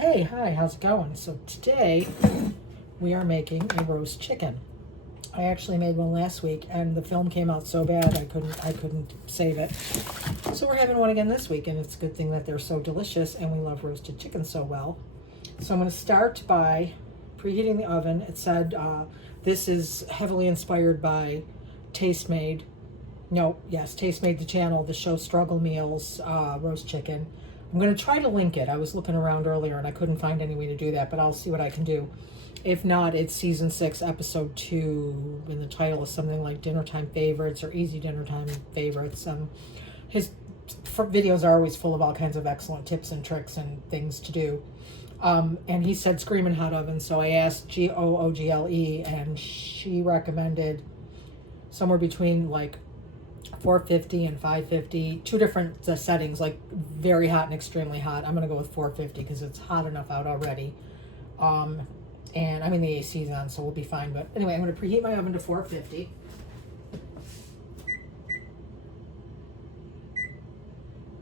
Hey, hi, how's it going? So today we are making a roast chicken. I actually made one last week and the film came out so bad I couldn't save it. So we're having one again this week, and it's a good thing that they're so delicious and we love roasted chicken so well. So I'm going to start by preheating the oven. It said this is heavily inspired by Tastemade. Tastemade, the channel, the show Struggle Meals roast chicken. I'm going to try to link it. I was looking around earlier and I couldn't find any way to do that, but I'll see what I can do. If not, it's season 6, episode 2, and the title is something like Dinner Time Favorites or Easy Dinner Time Favorites. His videos are always full of all kinds of excellent tips and tricks and things to do. And he said screaming hot oven, so I asked Google, and she recommended somewhere between like 450 and 550, two different settings, like very hot and extremely hot. I'm gonna go with 450 because it's hot enough out already. And I mean the AC's on, so we'll be fine. But anyway, I'm gonna preheat my oven to 450.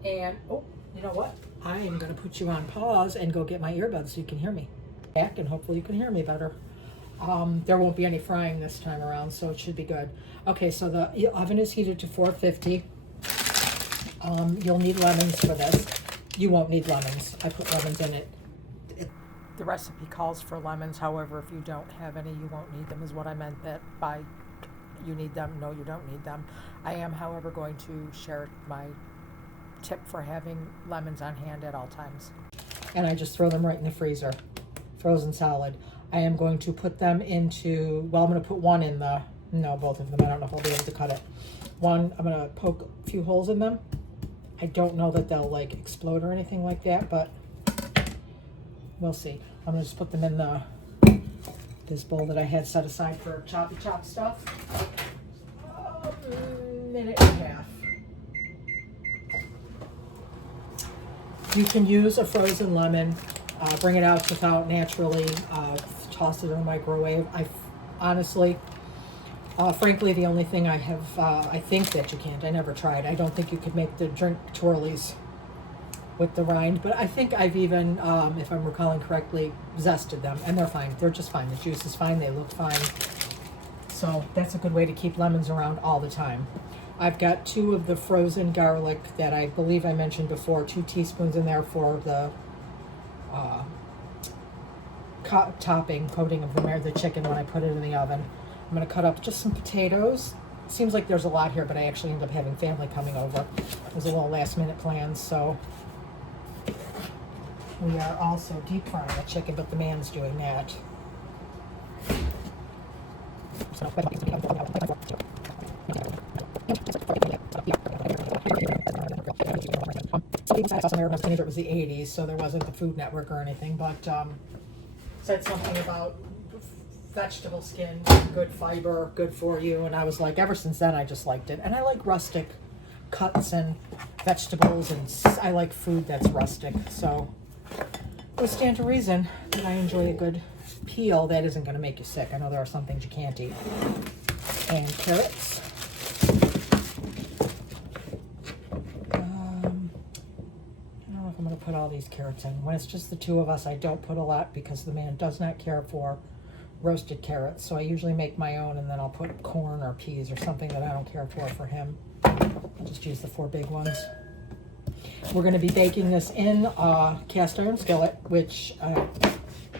And oh, you know what? I am gonna put you on pause and go get my earbuds so you can hear me back, and hopefully you can hear me better. There won't be any frying this time around, so it should be good. Okay, so the oven is heated to 450. You'll need lemons for this. You won't need lemons. I put lemons in it. The recipe calls for lemons. However, if you don't have any, you won't need them, is what I meant that by you need them. No, you don't need them. I am, however, going to share my tip for having lemons on hand at all times. And I just throw them right in the freezer, frozen solid. I am going to put them into, well, I'm going to put one in the, no, both of them. I don't know if I'll be able to cut it. One, I'm going to poke a few holes in them. I don't know that they'll like explode or anything like that, but we'll see. I'm going to just put them in this bowl that I had set aside for choppy chop stuff. A minute and a half. You can use a frozen lemon, bring it out without naturally, toss it in the microwave. Frankly, the only thing I have, I think that you can't, I never tried. I don't think you could make the drink twirlies with the rind, but I think I've even, if I'm recalling correctly, zested them, and they're fine. They're just fine. The juice is fine. They look fine. So that's a good way to keep lemons around all the time. I've got 2 of the frozen garlic that I believe I mentioned before, 2 teaspoons in there for the coating of the chicken when I put it in the oven. I'm going to cut up just some potatoes. It seems like there's a lot here, but I actually ended up having family coming over. It was a little last minute plan, so we are also deep frying the chicken, but the man's doing that. I saw some Arab teenager, it was the 80s, so there wasn't the Food Network or anything, but said something about vegetable skin, good fiber, good for you, and I was like, ever since then I just liked it. And I like rustic cuts and vegetables, and I like food that's rustic, so it would stand to reason that I enjoy a good peel that isn't going to make you sick. I know there are some things you can't eat. And carrots. I don't know if I'm going to put all these carrots in. When it's just the 2 of us, I don't put a lot because the man does not care for roasted carrots. So I usually make my own, and then I'll put corn or peas or something that I don't care for him. I'll just use the 4 big ones. We're going to be baking this in a cast iron skillet, which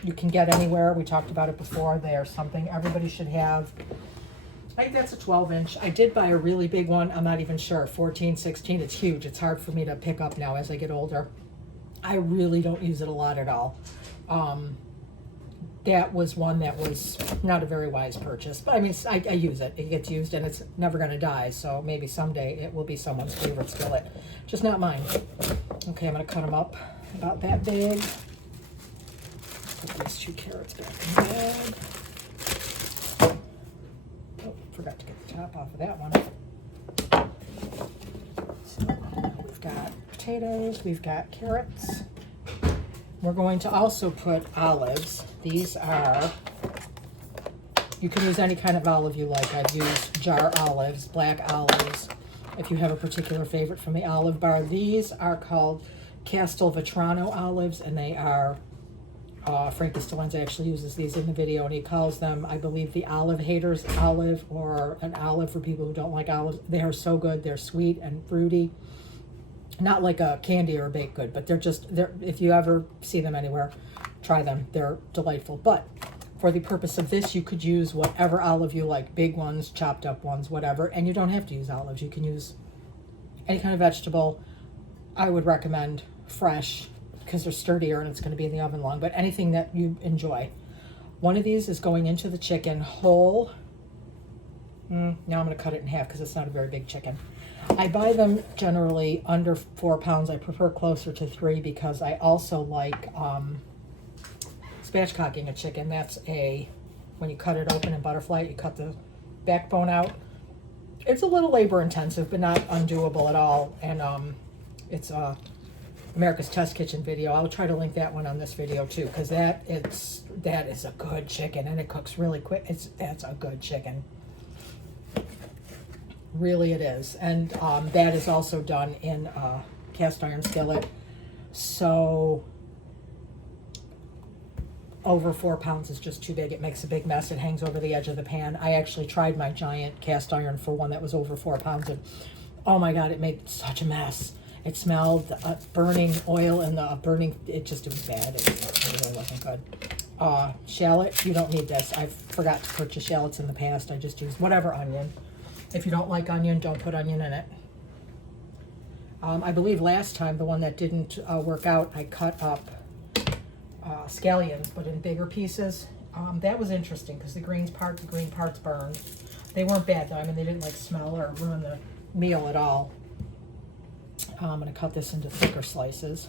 you can get anywhere. We talked about it before. They are something everybody should have. I think that's a 12-inch. I did buy a really big one. I'm not even sure. 14, 16. It's huge. It's hard for me to pick up now as I get older. I really don't use it a lot at all. That was one that was not a very wise purchase. But I mean, I use it. It gets used and it's never going to die. So maybe someday it will be someone's favorite skillet. Just not mine. Okay, I'm going to cut them up about that big. Put these 2 carrots back in the bag. Oh, forgot to get the top off of that one. So we've got potatoes, we've got carrots. We're going to also put olives. These are, you can use any kind of olive you like. I've used jar olives, black olives, if you have a particular favorite from the olive bar. These are called Castelvetrano olives, and they are Frank Costellenza actually uses these in the video, and he calls them, I believe, the olive haters olive, or an olive for people who don't like olives. They are so good. They're sweet and fruity. Not like a candy or a baked good, but they're if you ever see them anywhere, try them. They're delightful. But for the purpose of this, you could use whatever olive you like, big ones, chopped up ones, whatever, and you don't have to use olives. You can use any kind of vegetable. I would recommend fresh, because they're sturdier and it's going to be in the oven long, but anything that you enjoy. One of these is going into the chicken whole. Now I'm going to cut it in half because it's not a very big chicken. I buy them generally under 4 pounds. I prefer closer to 3 because I also like spatchcocking a chicken. That's when you cut it open in butterflied, you cut the backbone out. It's a little labor intensive, but not undoable at all. And it's America's Test Kitchen video. I'll try to link that one on this video too, because that is a good chicken, and it cooks really quick. That's a good chicken. Really it is. And that is also done in a cast iron skillet. So over 4 pounds is just too big. It makes a big mess. It hangs over the edge of the pan. I actually tried my giant cast iron for one that was over 4 pounds, and oh my God, it made such a mess. It smelled burning oil, and the burning, it was bad. It really wasn't good. Shallot, you don't need this. I forgot to purchase shallots in the past. I just used whatever onion. If you don't like onion, don't put onion in it. I believe last time, the one that didn't work out, I cut up scallions, but in bigger pieces. That was interesting because the green parts burned. They weren't bad though. I mean, they didn't like smell or ruin the meal at all. I'm going to cut this into thicker slices.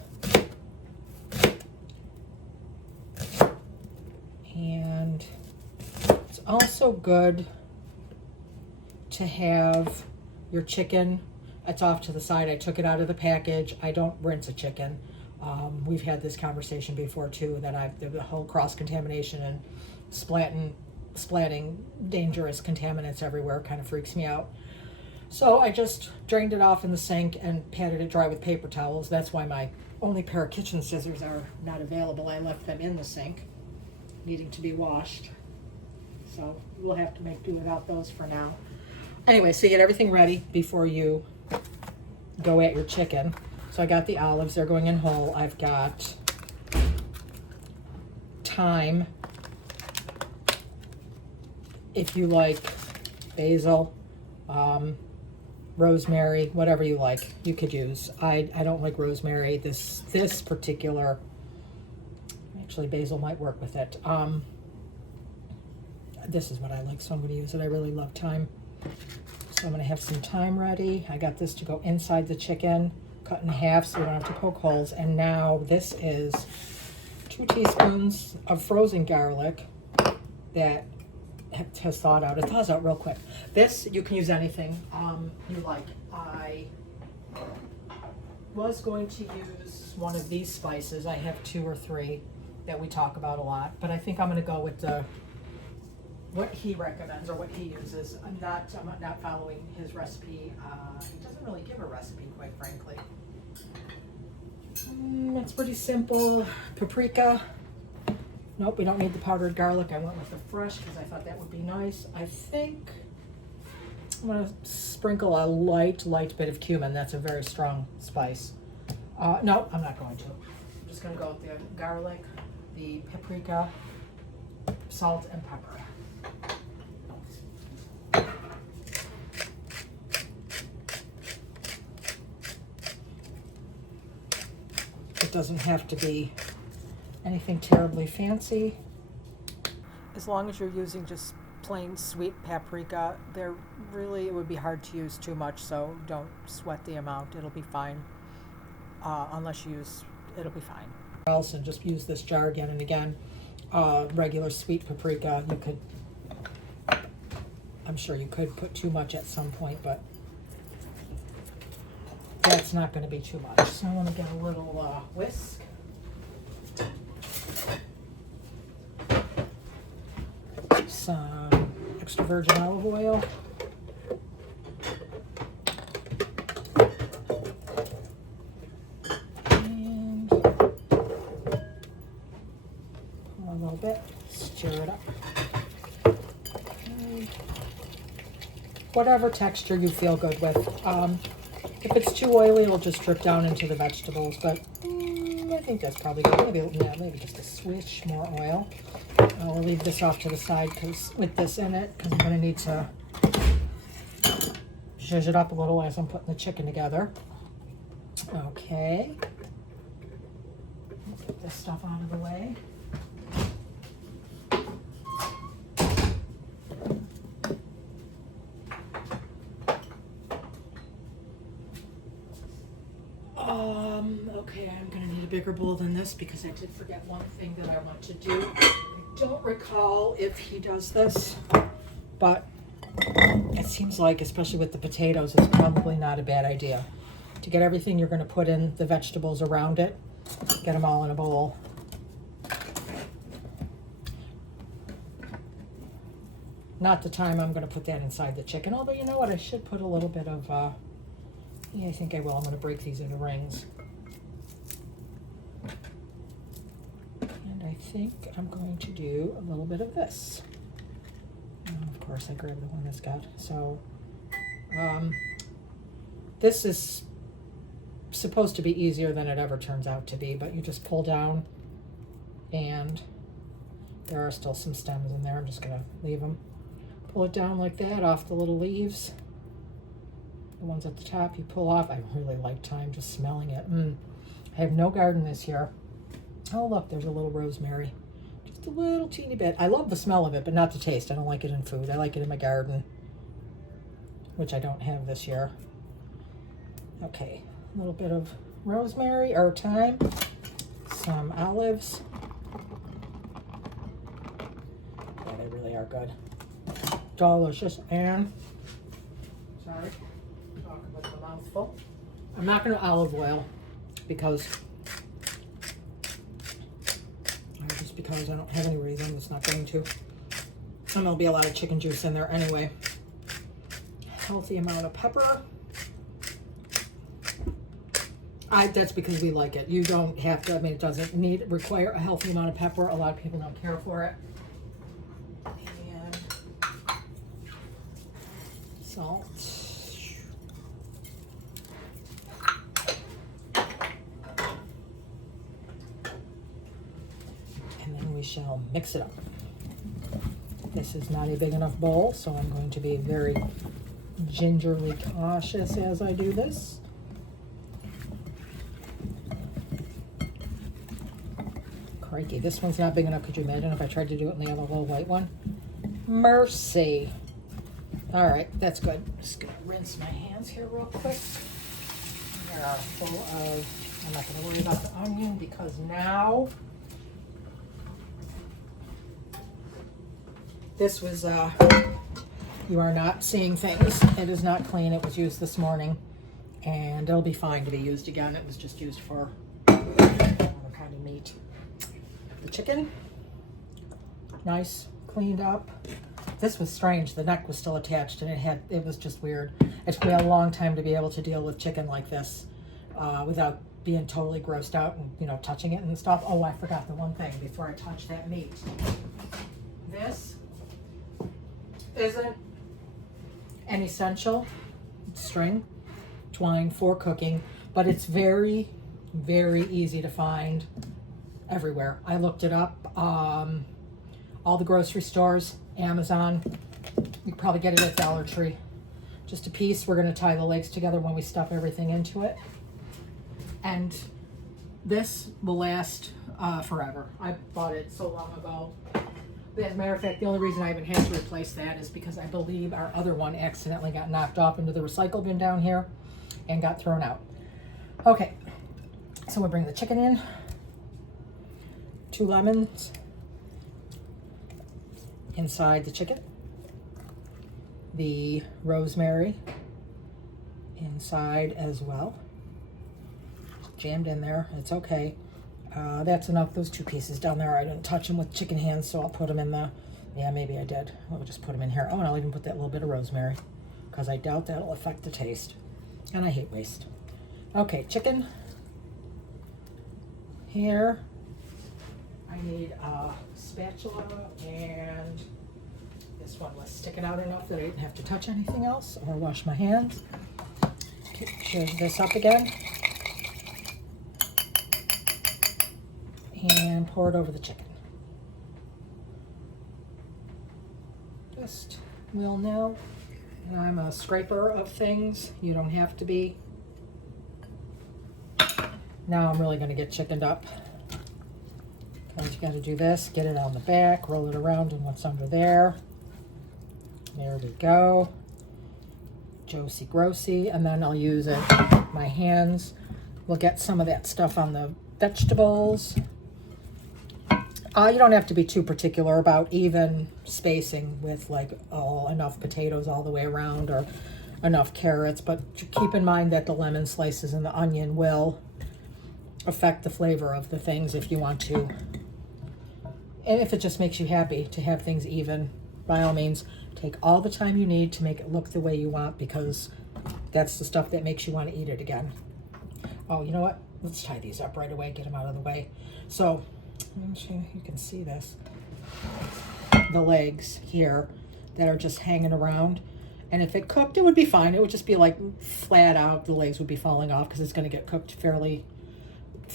And it's also good to have your chicken. It's off to the side. I took it out of the package. I don't rinse a chicken. We've had this conversation before too, that the whole cross-contamination and splatting dangerous contaminants everywhere kind of freaks me out. So I just drained it off in the sink and patted it dry with paper towels. That's why my only pair of kitchen scissors are not available. I left them in the sink, needing to be washed. So we'll have to make do without those for now. Anyway, so you get everything ready before you go at your chicken. So I got the olives, they're going in whole. I've got thyme. If you like basil, rosemary, whatever you like, you could use. I don't like rosemary. This particular, actually basil might work with it. This is what I like, so I'm going to use it. I really love thyme. So I'm going to have some thyme ready. I got this to go inside the chicken, cut in half so we don't have to poke holes. And now this is 2 teaspoons of frozen garlic that has thawed out. It thaws out real quick. This, you can use anything you like. I was going to use one of these spices. I have 2 or 3 that we talk about a lot, but I think I'm going to go with what he recommends or what he uses. I'm not following his recipe. He doesn't really give a recipe, quite frankly. It's pretty simple. Paprika. Nope, we don't need the powdered garlic. I went with the fresh because I thought that would be nice. I think I'm going to sprinkle a light bit of cumin. That's a very strong spice. No, I'm not going to. I'm just going to go with the garlic, the paprika, salt, and pepper. It doesn't have to be anything terribly fancy. As long as you're using just plain sweet paprika, it would be hard to use too much, so don't sweat the amount. It'll be fine. Unless you use, it'll be fine. Else, and just use this jar again and again. Regular sweet paprika, I'm sure you could put too much at some point, but that's not going to be too much. So I want to get a little whisk. Some extra virgin olive oil. And little bit, stir it up. Whatever texture you feel good with. If it's too oily, it'll just drip down into the vegetables, but I think that's probably good. Maybe just a swish more oil. I'll leave this off to the side because with this in it, because I'm going to need to zhuzh it up a little as I'm putting the chicken together. Okay. Get this stuff out of the way. Okay, I'm going to need a bigger bowl than this because I did forget one thing that I want to do. I don't recall if he does this, but it seems like, especially with the potatoes, it's probably not a bad idea to get everything you're going to put in the vegetables around it, get them all in a bowl. Not the time I'm going to put that inside the chicken, although you know what, I should put a little bit of, yeah, I think I will. I'm going to break these into rings. And I think I'm going to do a little bit of this. Of course, I grabbed the one that's got. So, this is supposed to be easier than it ever turns out to be, but you just pull down, and there are still some stems in there. I'm just going to leave them. Pull it down like that off the little leaves. The ones at the top you pull off. I really like thyme, just smelling it. I have no garden this year. Oh, look, there's a little rosemary. Just a little teeny bit. I love the smell of it, but not the taste. I don't like it in food. I like it in my garden, which I don't have this year. Okay, a little bit of rosemary or thyme, some olives. Yeah, they really are good. Delicious. And, sorry, talking with my mouth full. I'm not going to olive oil because I don't have any reason. It's not going to. And there'll be a lot of chicken juice in there anyway. Healthy amount of pepper. That's because we like it. You don't have to, I mean, it doesn't require a healthy amount of pepper. A lot of people don't care for it. And salt. And then we shall mix it up. This is not a big enough bowl, so I'm going to be very gingerly cautious as I do this. Crikey, this one's not big enough. Could you imagine if I tried to do it in the other little white one? Mercy. All right, that's good. Just gonna rinse my hands here real quick. They are full of, I'm not gonna worry about the onion because now this was, you are not seeing things. It is not clean. It was used this morning and it'll be fine to be used again. It was just used for another kind of meat. The chicken, nice, cleaned up. This was strange. The neck was still attached and it was just weird. It took me a long time to be able to deal with chicken like this without being totally grossed out and, you know, touching it and stuff. Oh, I forgot the one thing before I touch that meat. This isn't an essential string twine for cooking, but it's very, very easy to find everywhere. I looked it up. All the grocery stores, Amazon. You can probably get it at Dollar Tree. Just a piece. We're going to tie the legs together when we stuff everything into it. And this will last forever. I bought it so long ago. As a matter of fact, the only reason I even had to replace that is because I believe our other one accidentally got knocked off into the recycle bin down here and got thrown out. Okay, so we'll bring the chicken in. 2 lemons inside the chicken. The rosemary inside as well. Jammed in there. It's okay. That's enough. Those 2 pieces down there, I didn't touch them with chicken hands, so I'll put them in the, yeah, maybe I did. I'll just put them in here. Oh, and I'll even put that little bit of rosemary because I doubt that'll affect the taste. And I hate waste. Okay, chicken. Here. I I need a spatula, and this one was sticking out enough that I didn't have to touch anything else or wash my hands. Here's this up again. And pour it over the chicken. Just will now. And I'm a scraper of things. You don't have to be. Now I'm really going to get chickened up. Because you got to do this, get it on the back, roll it around in what's under there. There we go. Josie grossy. And then I'll use it. My hands will get some of that stuff on the vegetables. You don't have to be too particular about even spacing with like enough potatoes all the way around or enough carrots, but keep in mind that the lemon slices and the onion will affect the flavor of the things if you want to. And if it just makes you happy to have things even, by all means, take all the time you need to make it look the way you want, because that's the stuff that makes you want to eat it again. Oh, you know what? Let's tie these up right away, get them out of the way. So, you can see this. The legs here that are just hanging around. And if it cooked, it would be fine. It would just be like flat out. The legs would be falling off because it's going to get cooked fairly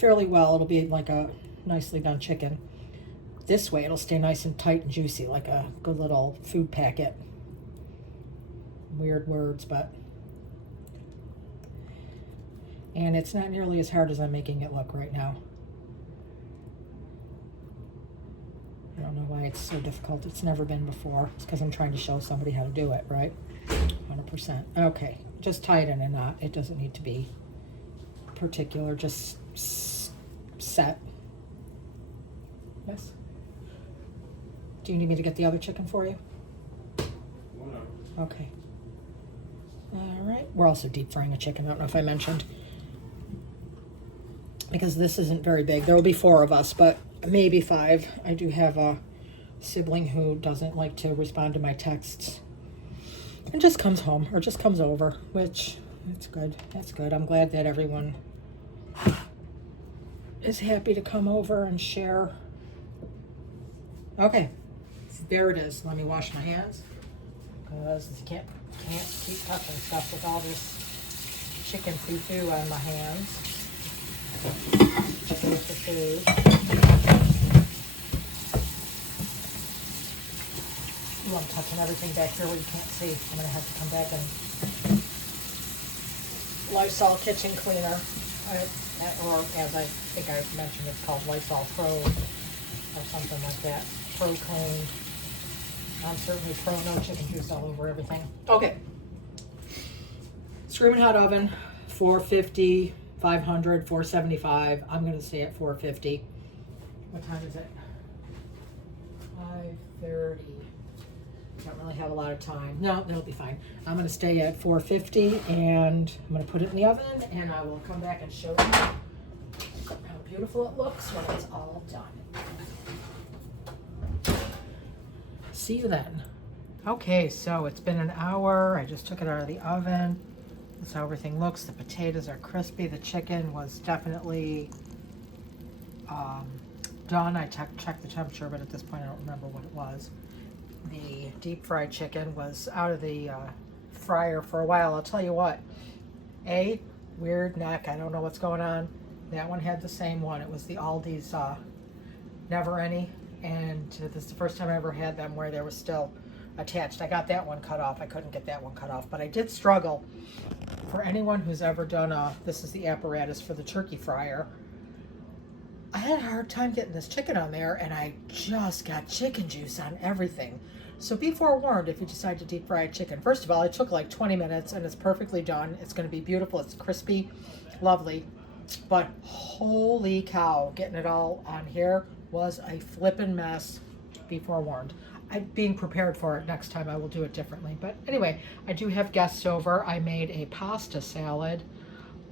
well. It'll be like a nicely done chicken. This way, it'll stay nice and tight and juicy, like a good little food packet. Weird words, but... And it's not nearly as hard as I'm making it look right now. I don't know why it's so difficult. It's never been before. It's because I'm trying to show somebody how to do it, right? 100%. Okay, just tie it in a knot. It doesn't need to be particular, just set. Yes? Do you need me to get the other chicken for you? Okay. All right. We're also deep frying a chicken. I don't know if I mentioned. Because this isn't very big. There will be 4 of us, but maybe 5. I do have a sibling who doesn't like to respond to my texts and just comes home or just comes over, which that's good. That's good. I'm glad that everyone is happy to come over and share. Okay, there it is. Let me wash my hands because you can't keep touching stuff with all this chicken foo-foo on my hands. Chicken foo-foo. Ooh, I'm touching everything back here where you can't see. I'm going to have to come back and Lysol kitchen cleaner. Or as I think I mentioned, it's called Lysol Pro or something like that. Pro Clean. I'm certainly pro no chicken juice all over everything. Okay. Screaming hot oven, 450, 500, 475. I'm going to stay at 450. What time is it? 5:30. Don't really have a lot of time. No, that'll be fine. I'm going to stay at 450 and I'm going to put it in the oven and I will come back and show you how beautiful it looks when it's all done. See you then. Okay, so it's been an hour. I just took it out of the oven. That's how everything looks. The potatoes are crispy. The chicken was definitely done. I checked the temperature, but at this point I don't remember what it was. The deep fried chicken was out of the fryer for a while. I'll tell you what, weird neck. I don't know what's going on. That one had the same one. It was the Aldi's Never Any, and this is the first time I ever had them where they were still attached. I got that one cut off. I couldn't get that one cut off, but I did struggle. For anyone who's ever done this is the apparatus for the turkey fryer. I had a hard time getting this chicken on there, and I just got chicken juice on everything. So be forewarned if you decide to deep fry a chicken. First of all, it took like 20 minutes, and it's perfectly done. It's going to be beautiful. It's crispy, lovely. But holy cow, getting it all on here was a flippin' mess. Be forewarned. Being prepared for it. Next time I will do it differently. But anyway, I do have guests over. I made a pasta salad.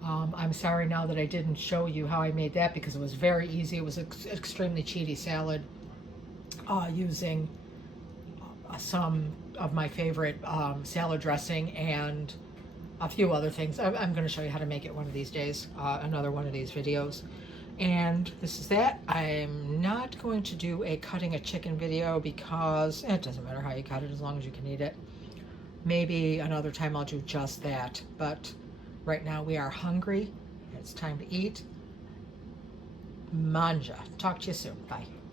I'm sorry now that I didn't show you how I made that because it was very easy. It was an extremely cheaty salad using some of my favorite salad dressing and a few other things. I'm going to show you how to make it one of these days, another one of these videos. And this is that. I'm not going to do a cutting a chicken video because it doesn't matter how you cut it as long as you can eat it. Maybe another time I'll do just that. But right now we are hungry. It's time to eat. Manja. Talk to you soon. Bye.